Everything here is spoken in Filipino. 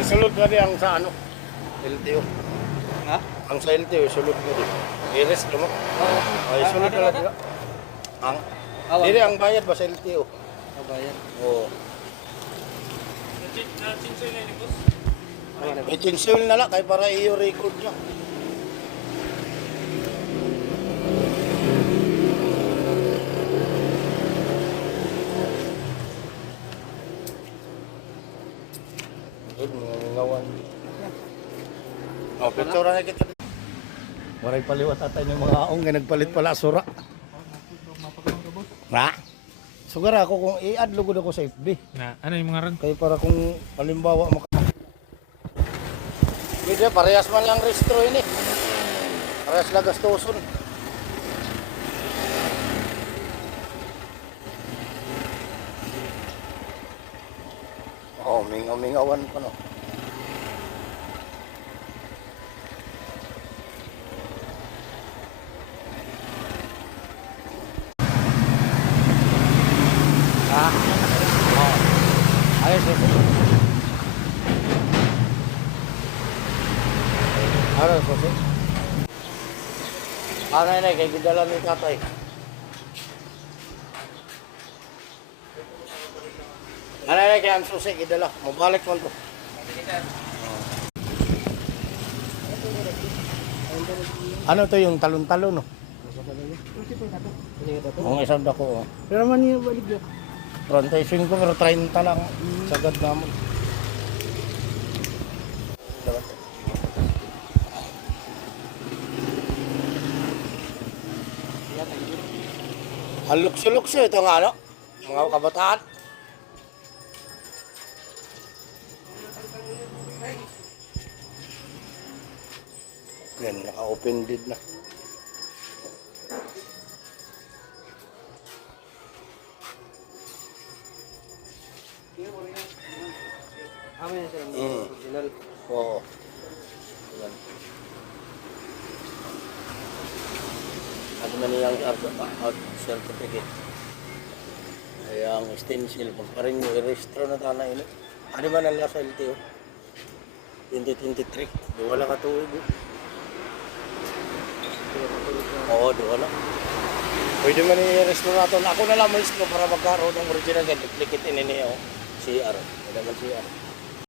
Sulod na di ang sa ano? LTO. Ha? Ang sa LTO, sulod na di. I-rest mo. Oo. Ay, sulod na di. Ang Awan. Dili ang bayad ba sa LTO? Kabayan. Oo. Na-chinsoy na ni boss. Itinsul na lang kay para iyo record niya. Good, mga ngawan. Oh, picture na kita. Waray paliwat atay ng mga aong nga nagpalit pala sura. Na? Sugar ako kung i-add lugod ako sa FB. Na, ano yung mga ron? Kaya para kung halimbawa Hindi, parehas man lang restro ini. Parehas lang gastuson. Oh, mingaw-mingawan pa no. Ah. Oh. Ayos, ayos. Ano, susi? Ano yun kay gidala ni tatay. Ano yun kay ang susi, gidala. Mabalik mo to. Ano to yung talon-talon, no? Ang isang dako, oh. Pero man yung balik yun. 35 pero 30 lang. Sagad naman. Ang lukso-lukso ito nga, ano? Mga kabataan. Yan, naka-open lid na. Amin na sila. Original. Oo. Yan. Ano man niyang out certificate. Ay ang stencil, pagparing yung i-registro na tana ini. Ano man ang lasa LTO? 2023. Di wala ka tuwid. Oo, di wala. Pwede man i-registro natin. Ako na lang mag-registro para magkaroon ng original. Duplicate ini niya. CR. May naman CR.